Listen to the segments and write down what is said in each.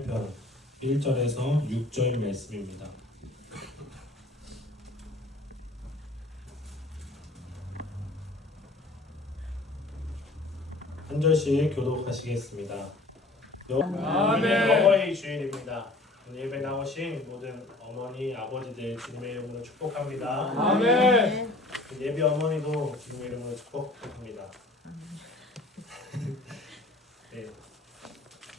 편 1절에서 6절 말씀입니다. 한 절씩 교독하시겠습니다. 오늘은 어버이 주일입니다. 오늘 예배 나오신 모든 어머니, 아버지들 주님의 이름으로 축복합니다. 아멘. 예비 어머니도 주님의 이름으로 축복합니다. 네.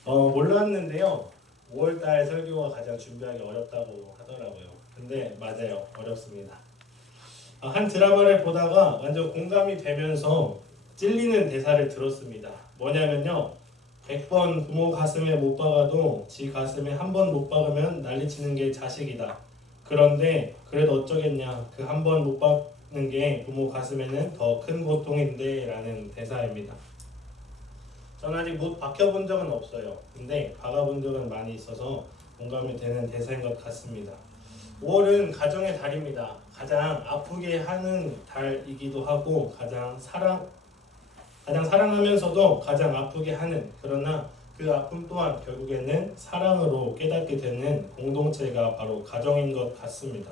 몰랐는데요. 5월달 설교가 가장 준비하기 어렵다고 하더라고요. 근데 맞아요. 어렵습니다. 한 드라마를 보다가 완전 공감이 되면서 찔리는 대사를 들었습니다. 뭐냐면요. 100번 부모 가슴에 못 박아도 지 가슴에 한 번 못 박으면 난리치는 게 자식이다. 그런데 그래도 어쩌겠냐. 그 한 번 못 박는 게 부모 가슴에는 더 큰 고통인데 라는 대사입니다. 전 아직 못 박혀본 적은 없어요. 근데 박아본 적은 많이 있어서 공감이 되는 대사인 것 같습니다. 5월은 가정의 달입니다. 가장 아프게 하는 달이기도 하고 가장 사랑하면서도 가장 아프게 하는, 그러나 그 아픔 또한 결국에는 사랑으로 깨닫게 되는 공동체가 바로 가정인 것 같습니다.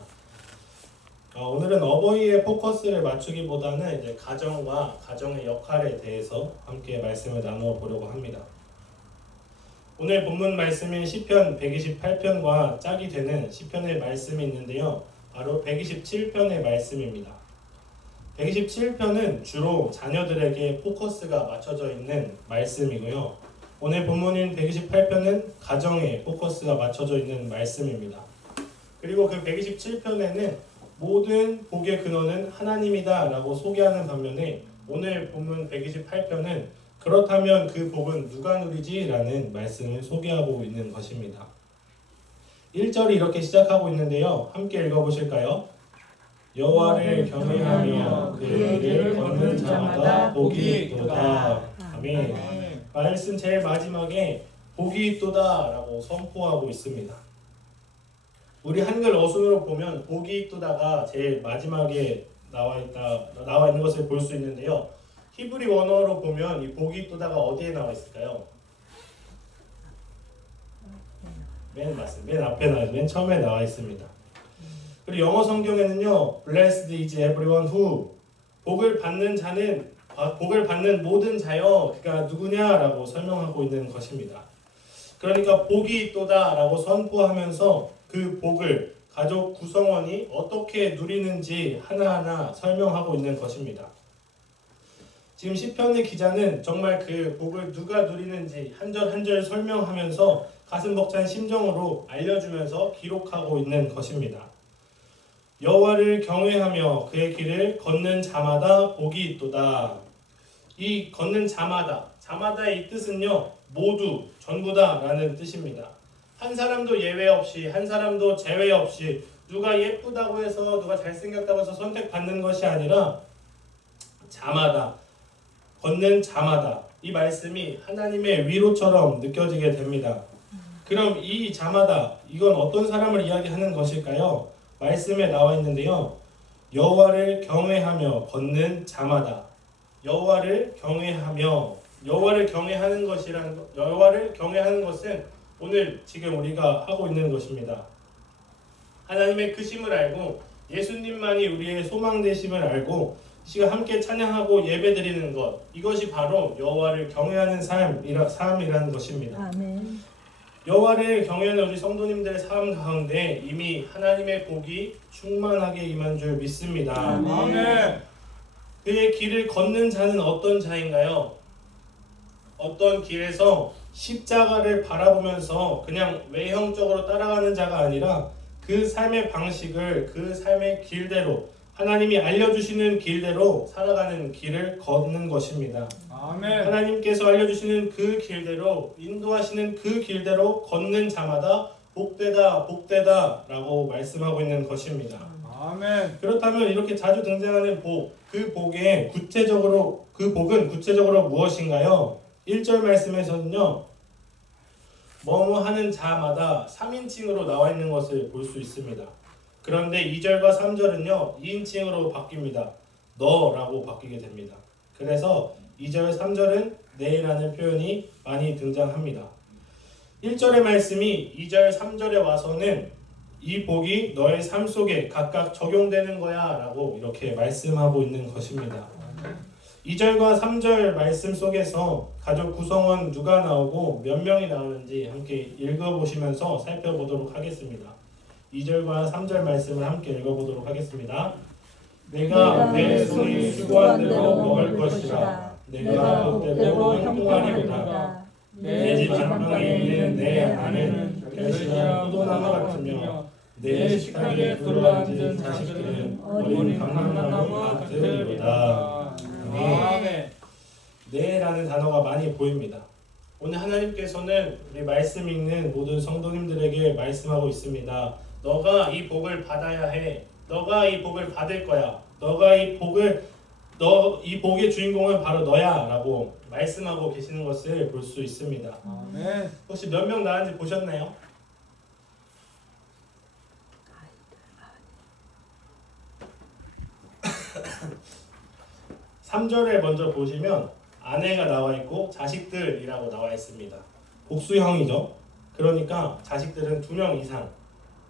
오늘은 어버이의 포커스를 맞추기보다는 이제 가정과 가정의 역할에 대해서 함께 말씀을 나누어 보려고 합니다. 오늘 본문 말씀인 시편 128편과 짝이 되는 시편의 말씀이 있는데요. 바로 127편의 말씀입니다. 127편은 주로 자녀들에게 포커스가 맞춰져 있는 말씀이고요. 오늘 본문인 128편은 가정에 포커스가 맞춰져 있는 말씀입니다. 그리고 그 127편에는 모든 복의 근원은 하나님이다 라고 소개하는 반면에 오늘 본문 128편은 그렇다면 그 복은 누가 누리지? 라는 말씀을 소개하고 있는 것입니다. 1절이 이렇게 시작하고 있는데요. 함께 읽어보실까요? 여호와를 경외하며 그의 길을 걷는 자마다 복이 있도다. 아멘. 말씀 제일 마지막에 복이 있도다 라고 선포하고 있습니다. 우리 한글 어순으로 보면 복이 있도다가 제일 마지막에 나와 있는 것을 볼 수 있는데요. 히브리 원어로 보면 이 복이 있도다가 어디에 나와 있을까요? 맨 앞에 맨 처음에 나와 있습니다. 그리고 영어 성경에는요, Blessed is everyone who, 복을 받는 모든 자여, 그가 누구냐라고 설명하고 있는 것입니다. 그러니까 복이 있도다라고 선포하면서 그 복을 가족 구성원이 어떻게 누리는지 하나하나 설명하고 있는 것입니다. 지금 시편의 기자는 정말 그 복을 누가 누리는지 한 절 한 절 설명하면서 가슴 벅찬 심정으로 알려주면서 기록하고 있는 것입니다. 여호와를 경외하며 그의 길을 걷는 자마다 복이 있도다. 이 걷는 자마다의 이 뜻은요, 모두, 전부다 라는 뜻입니다. 한 사람도 예외 없이, 한 사람도 제외 없이 누가 예쁘다고 해서, 누가 잘생겼다고 해서 선택받는 것이 아니라 자마다, 걷는 자마다, 이 말씀이 하나님의 위로처럼 느껴지게 됩니다. 그럼 이 자마다, 이건 어떤 사람을 이야기하는 것일까요? 말씀에 나와 있는데요. 여호와를 경외하며 걷는 자마다. 여호와를 경외하는 것은 오늘 지금 우리가 하고 있는 것입니다. 하나님의 크심을 알고 예수님만이 우리의 소망 되심을 알고 시간 함께 찬양하고 예배드리는 것, 이것이 바로 여호와를 경외하는 삶이라는 것입니다. 아멘. 여호와를 경외하는 우리 성도님들의 삶 가운데 이미 하나님의 복이 충만하게 임한 줄 믿습니다. 아멘. 그의 길을 걷는 자는 어떤 자인가요? 어떤 길에서 십자가를 바라보면서 그냥 외형적으로 따라가는 자가 아니라 그 삶의 방식을, 그 삶의 길대로, 하나님이 알려주시는 길대로 살아가는 길을 걷는 것입니다. 아멘. 하나님께서 알려주시는 그 길대로, 인도하시는 그 길대로 걷는 자마다 복되다, 복되다 라고 말씀하고 있는 것입니다. 아멘. 그렇다면 이렇게 자주 등장하는 복, 그 복은 구체적으로 무엇인가요? 1절 말씀에서는요, 뭐뭐 하는 자마다 3인칭으로 나와 있는 것을 볼 수 있습니다. 그런데 2절과 3절은요, 2인칭으로 바뀝니다. 너라고 바뀌게 됩니다. 그래서 2절, 3절은 내라는 표현이 많이 등장합니다. 1절의 말씀이 2절, 3절에 와서는 이 복이 너의 삶 속에 각각 적용되는 거야 라고 이렇게 말씀하고 있는 것입니다. 2절과 3절 말씀 속에서 가족 구성원 누가 나오고 몇 명이 나오는지 함께 읽어보시면서 살펴보도록 하겠습니다. 2절과 3절 말씀을 함께 읽어보도록 하겠습니다. 내가 내 손이 수고한 대로 먹을 것이라. 내가 복되고 형통하리로다. 내 집 안방에 있는 내 아내는 결실한 포도나무 같으며 내 식탁에 둘러앉은 자식들은 어린 감람나무 같으리로다. 아멘. 네라는 단어가 많이 보입니다. 오늘 하나님께서는 우리 말씀 읽는 모든 성도님들에게 말씀하고 있습니다. 너가 이 복을 받아야 해. 너가 이 복을 받을 거야. 이 복의 주인공은 바로 너야라고 말씀하고 계시는 것을 볼 수 있습니다. 아멘. 혹시 몇 명 나왔는지 보셨나요? 3절에 먼저 보시면 아내가 나와 있고 자식들이라고 나와 있습니다. 복수형이죠. 그러니까 자식들은 2명 이상.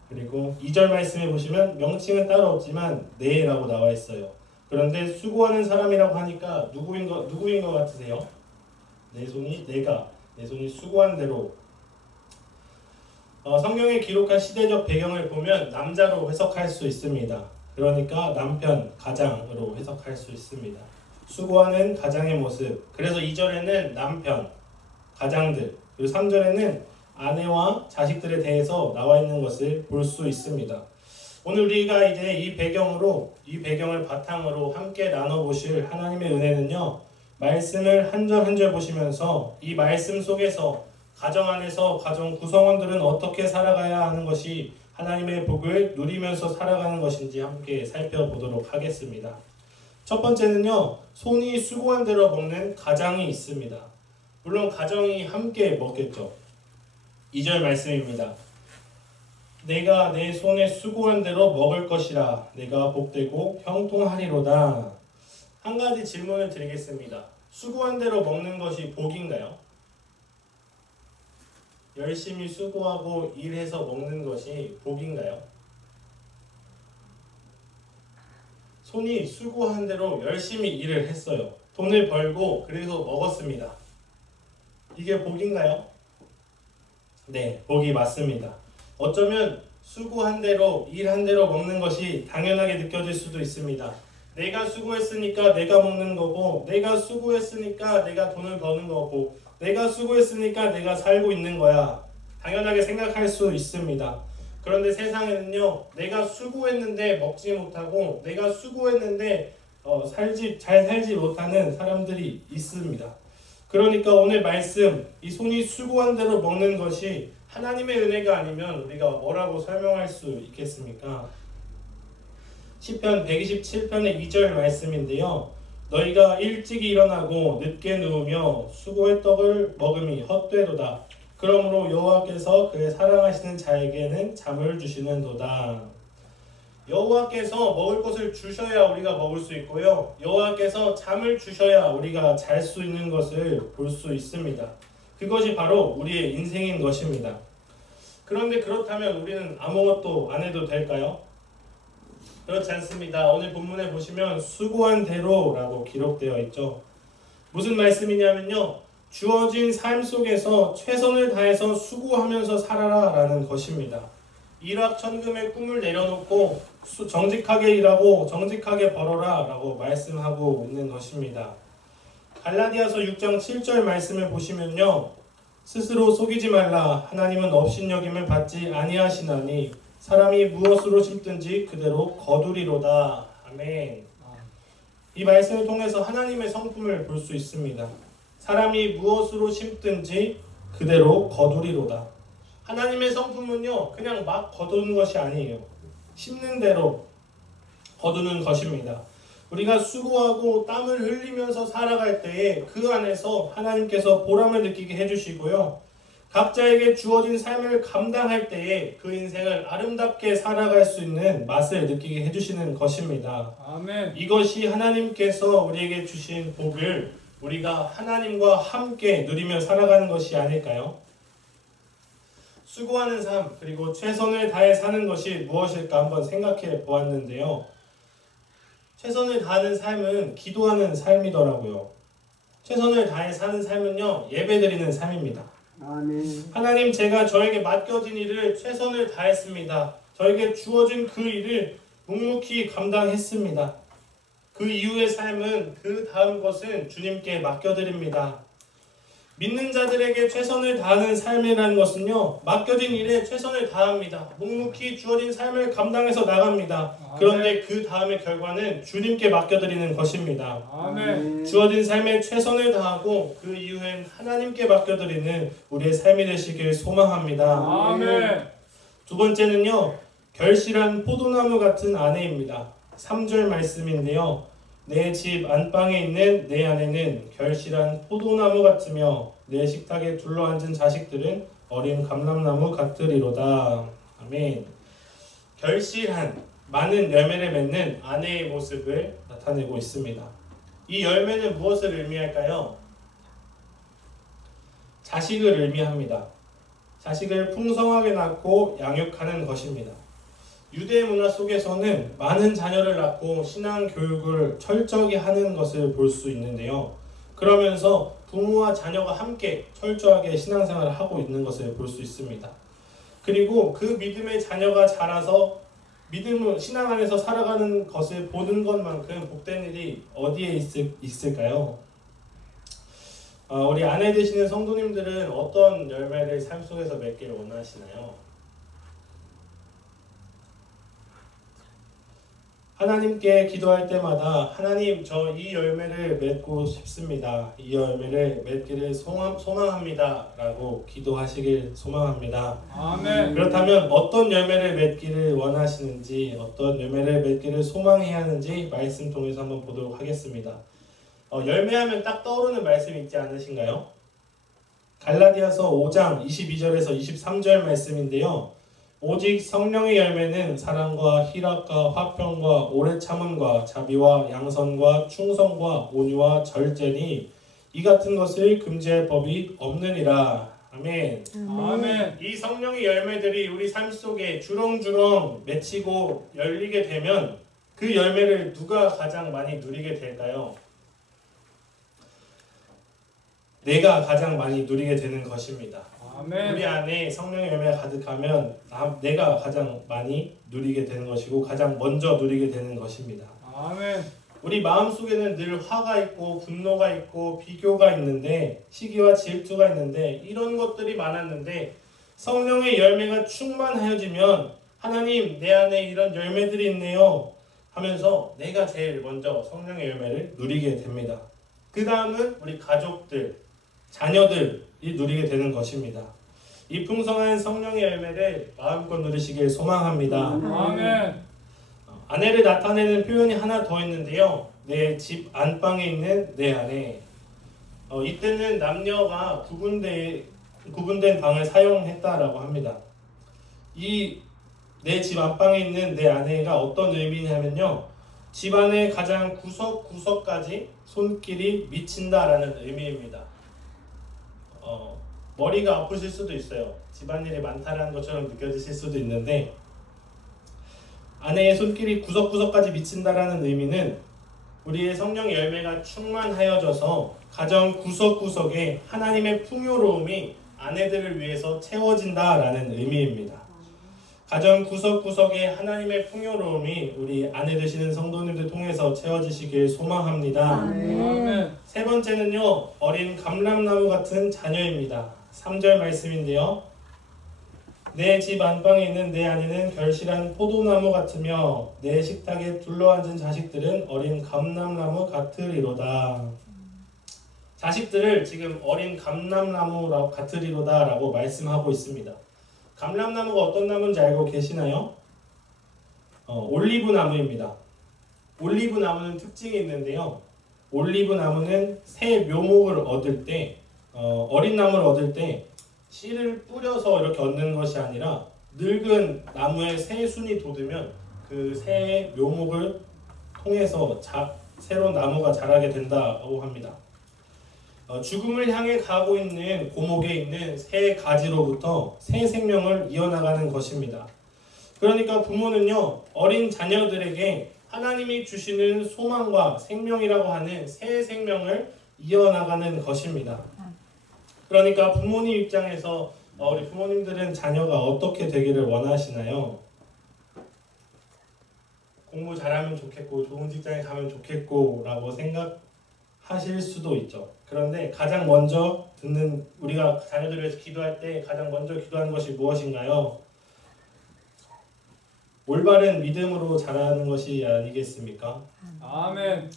그리고 2절 말씀에 보시면 명칭은 따로 없지만 네라고 나와 있어요. 그런데 수고하는 사람이라고 하니까 누구인 것 같으세요? 내 손이 수고한 대로. 성경에 기록한 시대적 배경을 보면 남자로 해석할 수 있습니다. 그러니까 남편, 가장으로 해석할 수 있습니다. 수고하는 가장의 모습. 그래서 2절에는 남편, 가장들, 그리고 3절에는 아내와 자식들에 대해서 나와 있는 것을 볼 수 있습니다. 오늘 우리가 이제 이 배경을 바탕으로 함께 나눠보실 하나님의 은혜는요, 말씀을 한 절 한 절 보시면서 이 말씀 속에서 가정 안에서 가정 구성원들은 어떻게 살아가야 하는 것이 하나님의 복을 누리면서 살아가는 것인지 함께 살펴보도록 하겠습니다. 첫 번째는요, 손이 수고한 대로 먹는 가장이 있습니다. 물론 가정이 함께 먹겠죠. 2절 말씀입니다. 내가 내 손에 수고한 대로 먹을 것이라. 내가 복되고 형통하리로다. 한 가지 질문을 드리겠습니다. 수고한 대로 먹는 것이 복인가요? 열심히 수고하고 일해서 먹는 것이 복인가요? 손이 수고한 대로 열심히 일을 했어요. 돈을 벌고 그래서 먹었습니다. 이게 복인가요? 네, 복이 맞습니다. 어쩌면 수고한 대로 일한 대로 먹는 것이 당연하게 느껴질 수도 있습니다. 내가 수고했으니까 내가 먹는 거고, 내가 수고했으니까 내가 돈을 버는 거고, 내가 수고했으니까 내가 살고 있는 거야. 당연하게 생각할 수 있습니다. 그런데 세상에는요, 내가 수고했는데 먹지 못하고, 내가 수고했는데 잘 살지 못하는 사람들이 있습니다. 그러니까 오늘 말씀, 이 손이 수고한 대로 먹는 것이 하나님의 은혜가 아니면 우리가 뭐라고 설명할 수 있겠습니까? 시편 127편의 2절 말씀인데요. 너희가 일찍 일어나고 늦게 누우며 수고의 떡을 먹음이 헛되도다. 그러므로 여호와께서 그의 사랑하시는 자에게는 잠을 주시는도다. 여호와께서 먹을 것을 주셔야 우리가 먹을 수 있고요. 여호와께서 잠을 주셔야 우리가 잘 수 있는 것을 볼 수 있습니다. 그것이 바로 우리의 인생인 것입니다. 그런데 그렇다면 우리는 아무것도 안 해도 될까요? 그렇지 않습니다. 오늘 본문에 보시면 수고한 대로라고 기록되어 있죠. 무슨 말씀이냐면요, 주어진 삶 속에서 최선을 다해서 수고하면서 살아라 라는 것입니다. 일확천금의 꿈을 내려놓고 정직하게 일하고 정직하게 벌어라 라고 말씀하고 있는 것입니다. 갈라디아서 6장 7절 말씀을 보시면요, 스스로 속이지 말라. 하나님은 업신여김을 받지 아니하시나니 사람이 무엇으로 심든지 그대로 거두리로다. 아멘. 이 말씀을 통해서 하나님의 성품을 볼 수 있습니다. 사람이 무엇으로 심든지 그대로 거두리로다. 하나님의 성품은요, 그냥 막 거두는 것이 아니에요. 심는 대로 거두는 것입니다. 우리가 수고하고 땀을 흘리면서 살아갈 때에 그 안에서 하나님께서 보람을 느끼게 해주시고요, 각자에게 주어진 삶을 감당할 때에 그 인생을 아름답게 살아갈 수 있는 맛을 느끼게 해주시는 것입니다. 아멘. 이것이 하나님께서 우리에게 주신 복을 우리가 하나님과 함께 누리며 살아가는 것이 아닐까요? 수고하는 삶 그리고 최선을 다해 사는 것이 무엇일까 한번 생각해 보았는데요. 최선을 다하는 삶은 기도하는 삶이더라고요. 최선을 다해 사는 삶은요, 예배드리는 삶입니다. 아멘. 하나님, 제가 저에게 맡겨진 일을 최선을 다했습니다. 저에게 주어진 그 일을 묵묵히 감당했습니다. 그 이후의 삶은, 그 다음 것은 주님께 맡겨드립니다. 믿는 자들에게 최선을 다하는 삶이라는 것은요, 맡겨진 일에 최선을 다합니다. 묵묵히 주어진 삶을 감당해서 나갑니다. 그런데 그 다음의 결과는 주님께 맡겨드리는 것입니다. 아멘. 주어진 삶에 최선을 다하고 그 이후엔 하나님께 맡겨드리는 우리의 삶이 되시길 소망합니다. 아멘. 두 번째는요, 결실한 포도나무 같은 아내입니다. 3절 말씀인데요. 내 집 안방에 있는 내 아내는 결실한 포도나무 같으며 내 식탁에 둘러앉은 자식들은 어린 감람나무 같으리로다. 아멘. 결실한 많은 열매를 맺는 아내의 모습을 나타내고 있습니다. 이 열매는 무엇을 의미할까요? 자식을 의미합니다. 자식을 풍성하게 낳고 양육하는 것입니다. 유대 문화 속에서는 많은 자녀를 낳고 신앙 교육을 철저히 하는 것을 볼 수 있는데요. 그러면서 부모와 자녀가 함께 철저하게 신앙생활을 하고 있는 것을 볼 수 있습니다. 그리고 그 믿음의 자녀가 자라서 믿음을 신앙 안에서 살아가는 것을 보는 것만큼 복된 일이 어디에 있을까요? 우리 아내 되시는 성도님들은 어떤 열매를 삶 속에서 맺기를 원하시나요? 하나님께 기도할 때마다 하나님, 저 이 열매를 맺고 싶습니다. 이 열매를 맺기를 소망합니다. 라고 기도하시길 소망합니다. 아멘. 그렇다면 어떤 열매를 맺기를 원하시는지, 어떤 열매를 맺기를 소망해야 하는지 말씀 통해서 한번 보도록 하겠습니다. 열매하면 딱 떠오르는 말씀 있지 않으신가요? 갈라디아서 5장 22절에서 23절 말씀인데요. 오직 성령의 열매는 사랑과 희락과 화평과 오래 참음과 자비와 양선과 충성과 온유와 절제니 이 같은 것을 금지할 법이 없느니라. 아멘. 아멘. 이 성령의 열매들이 우리 삶 속에 주렁주렁 맺히고 열리게 되면 그 열매를 누가 가장 많이 누리게 될까요? 내가 가장 많이 누리게 되는 것입니다. 아멘. 우리 안에 성령의 열매가 가득하면 내가 가장 많이 누리게 되는 것이고 가장 먼저 누리게 되는 것입니다. 아멘. 우리 마음속에는 늘 화가 있고 분노가 있고 비교가 있는데 시기와 질투가 있는데 이런 것들이 많았는데 성령의 열매가 충만하여지면 하나님, 내 안에 이런 열매들이 있네요 하면서 내가 제일 먼저 성령의 열매를 누리게 됩니다. 그 다음은 우리 가족들, 자녀들이 누리게 되는 것입니다. 이 풍성한 성령의 열매를 마음껏 누리시길 소망합니다. 아멘. 아내를 나타내는 표현이 하나 더 있는데요. 내 집 안방에 있는 내 아내. 이때는 남녀가 구분된 방을 사용했다라고 합니다. 이 내 집 안방에 있는 내 아내가 어떤 의미냐면요. 집안의 가장 구석구석까지 손길이 미친다라는 의미입니다. 머리가 아프실 수도 있어요. 집안일이 많다라는 것처럼 느껴지실 수도 있는데 아내의 손길이 구석구석까지 미친다라는 의미는 우리의 성령 열매가 충만하여져서 가정 구석구석에 하나님의 풍요로움이 아내들을 위해서 채워진다라는 의미입니다. 가정 구석구석에 하나님의 풍요로움이 우리 아내 되시는 성도님들 통해서 채워지시길 소망합니다. 아멘. 세 번째는요, 어린 감람나무 같은 자녀입니다. 3절 말씀인데요. 내 집 안방에 있는 내 아내는 결실한 포도나무 같으며 내 식탁에 둘러앉은 자식들은 어린 감람나무 같으리로다. 자식들을 지금 어린 감람나무 같으리로다 라고 말씀하고 있습니다. 감람나무가 어떤 나무인지 알고 계시나요? 올리브 나무입니다. 올리브 나무는 특징이 있는데요. 올리브 나무는 새 묘목을 얻을 때, 어린 나무를 얻을 때 씨를 뿌려서 이렇게 얻는 것이 아니라 늙은 나무에 새 순이 돋으면 그 새 묘목을 통해서 새로운 나무가 자라게 된다고 합니다. 죽음을 향해 가고 있는 고목에 있는 새 가지로부터 새 생명을 이어나가는 것입니다. 그러니까 부모는요, 어린 자녀들에게 하나님이 주시는 소망과 생명이라고 하는 새 생명을 이어나가는 것입니다. 그러니까 부모님 입장에서 우리 부모님들은 자녀가 어떻게 되기를 원하시나요? 공부 잘하면 좋겠고 좋은 직장에 가면 좋겠고 라고 생각하실 수도 있죠. 그런데 가장 먼저 듣는, 우리가 자녀들을 위해서 기도할 때 가장 먼저 기도하는 것이 무엇인가요? 올바른 믿음으로 자라는 것이 아니겠습니까? 아멘.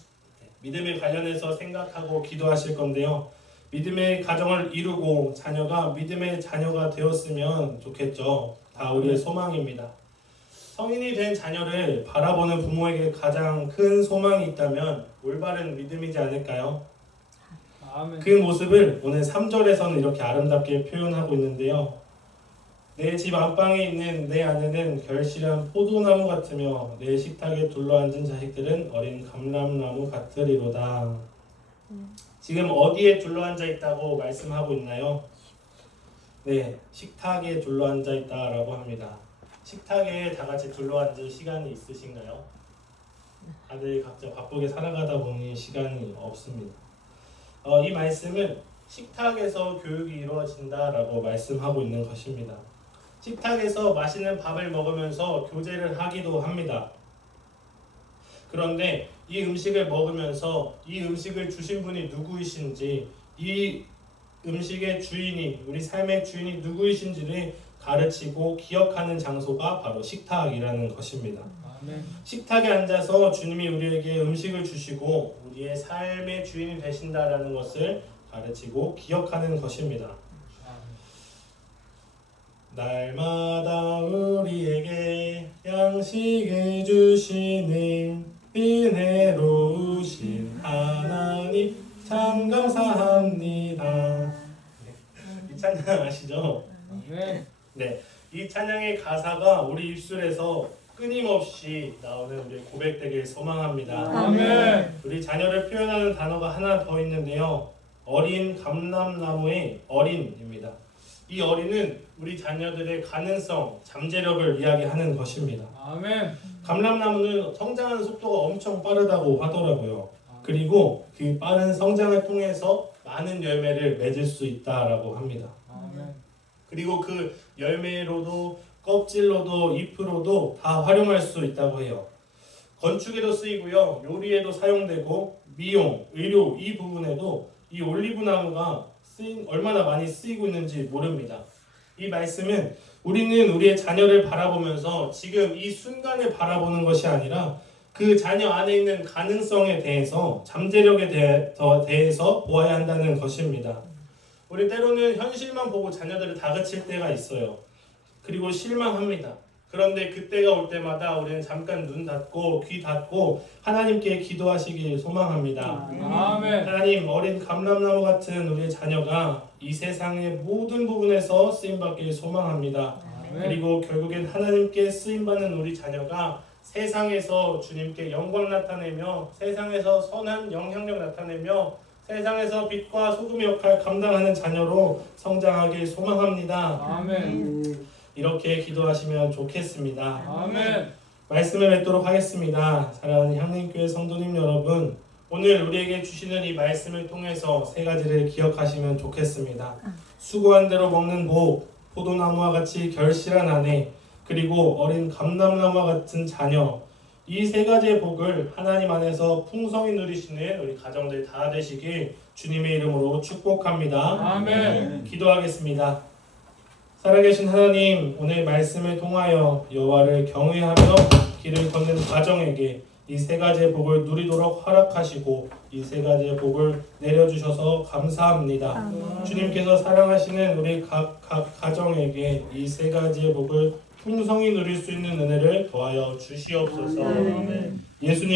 믿음에 관련해서 생각하고 기도하실 건데요. 믿음의 가정을 이루고 자녀가 믿음의 자녀가 되었으면 좋겠죠. 다 우리의 소망입니다. 성인이 된 자녀를 바라보는 부모에게 가장 큰 소망이 있다면 올바른 믿음이지 않을까요? 아멘. 그 모습을 오늘 3절에서는 이렇게 아름답게 표현하고 있는데요. 내 집 안방에 있는 내 아내는 결실한 포도나무 같으며 내 식탁에 둘러앉은 자식들은 어린 감람나무 같으리로다. 지금 어디에 둘러앉아 있다고 말씀하고 있나요? 네, 식탁에 둘러앉아 있다라고 합니다. 식탁에 다 같이 둘러앉을 시간이 있으신가요? 다들 각자 바쁘게 살아가다 보니 시간이 없습니다. 이 말씀은 식탁에서 교육이 이루어진다라고 말씀하고 있는 것입니다. 식탁에서 맛있는 밥을 먹으면서 교제를 하기도 합니다. 그런데 이 음식을 먹으면서 이 음식을 주신 분이 누구이신지, 이 음식의 주인이, 우리 삶의 주인이 누구이신지를 가르치고 기억하는 장소가 바로 식탁이라는 것입니다. 아멘. 식탁에 앉아서 주님이 우리에게 음식을 주시고 우리의 삶의 주인이 되신다라는 것을 가르치고 기억하는 것입니다. 날마다 우리에게 양식을 주시는 은혜로우신 하나님 참 감사합니다. 이 찬양 아시죠? 아멘. 네, 이 찬양의 가사가 우리 입술에서 끊임없이 나오는 우리 고백되길 소망합니다. 아멘. 우리 자녀를 표현하는 단어가 하나 더 있는데요. 어린 감람나무의 어린입니다. 이 어린은 우리 자녀들의 가능성, 잠재력을 이야기하는 것입니다. 아멘. 감람나무는 성장하는 속도가 엄청 빠르다고 하더라고요. 그리고 그 빠른 성장을 통해서 많은 열매를 맺을 수 있다라고 합니다. 아멘. 그리고 그 열매로도 껍질로도 잎으로도 다 활용할 수 있다고 해요. 건축에도 쓰이고요. 요리에도 사용되고 미용, 의료 이 부분에도 이 올리브나무가 얼마나 많이 쓰이고 있는지 모릅니다. 이 말씀은 우리는 우리의 자녀를 바라보면서 지금 이 순간을 바라보는 것이 아니라 그 자녀 안에 있는 가능성에 대해서, 잠재력에 대해서 보아야 한다는 것입니다. 우리 때로는 현실만 보고 자녀들을 다그칠 때가 있어요. 그리고 실망합니다. 그런데 그때가 올 때마다 우리는 잠깐 눈 닫고 귀 닫고 하나님께 기도하시길 소망합니다. 아멘. 하나님, 어린 감람나무 같은 우리의 자녀가 이 세상의 모든 부분에서 쓰임받길 소망합니다. 그리고 결국엔 하나님께 쓰임받는 우리 자녀가 세상에서 주님께 영광 나타내며 세상에서 선한 영향력 나타내며 세상에서 빛과 소금의 역할 감당하는 자녀로 성장하길 소망합니다. 아멘. 이렇게 기도하시면 좋겠습니다. 아멘. 말씀을 맺도록 하겠습니다. 사랑하는 향림교회 성도님 여러분, 오늘 우리에게 주시는 이 말씀을 통해서 세 가지를 기억하시면 좋겠습니다. 수고한 대로 먹는 복, 포도나무와 같이 결실한 아내, 그리고 어린 감람나무와 같은 자녀, 이 세 가지의 복을 하나님 안에서 풍성히 누리시는 우리 가정들 다 되시길 주님의 이름으로 축복합니다. 아멘. 기도하겠습니다. 살아계신 하나님, 오늘 말씀을 통하여 여호와를 경외하며 길을 걷는 가정에게 이 세 가지의 복을 누리도록 허락하시고 이 세 가지의 복을 내려주셔서 감사합니다. 주님께서 사랑하시는 우리 각 가정에게 이 세 가지의 복을 풍성히 누릴 수 있는 은혜를 더하여 주시옵소서. 예수님